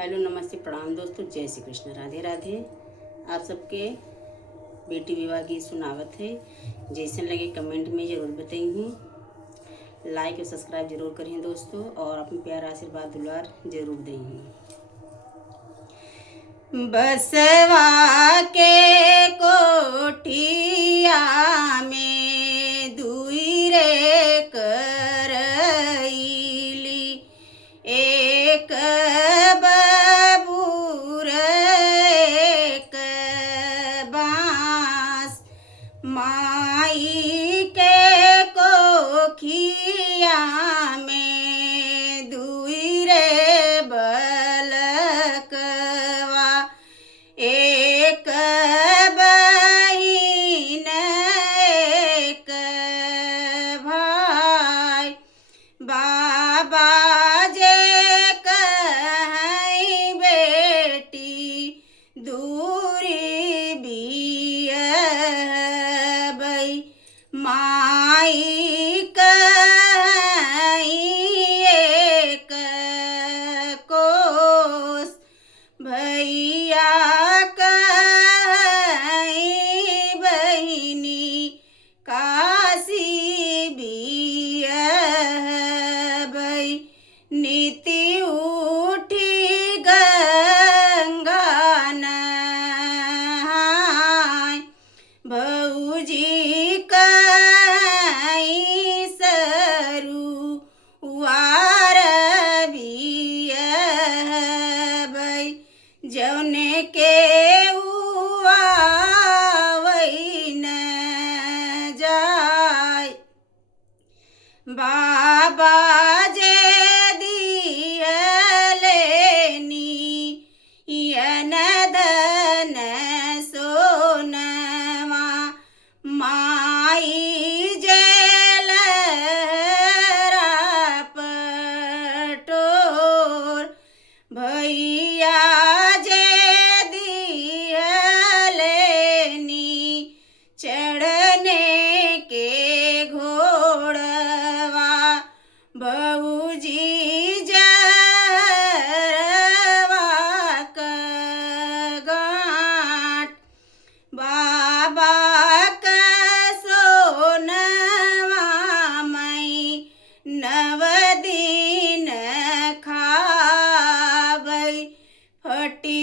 Hello नमस्ते प्रणाम दोस्तों, जय श्री कृष्ण, राधे राधे। आप सबके बेटी विवाह गीत सुनावत है। जैसे लगे कमेंट में ज़रूर बताइए, लाइक और सब्सक्राइब जरूर करें दोस्तों, और अपने प्यार आशीर्वाद दुलार जरूर दें। बसवा के कोठिया में दुई रे करैली, एक बबूर एक बाँस, माई के कोखिया में दुई रे बलकवा, एक बहिन एक भाई। बाबा जे कहीं बेटी दूरी बियबई, माई कहीं एक कोस, भैया कहीं बहिनी काशी बियबई। नीति उठी गंगा नहाय, भौजी कहीं सरुआर बियबई, जौने के उआवई न जाय। बाबा जे दियलेनी यन धन सोनवा, माई जे लहरा पटोर, भैया जे दियलेनी चढ़ने के घोड़वा, भौजी जरवा का गाँठ। बाबा का सोनवा मई नव दिन खाबई, फटी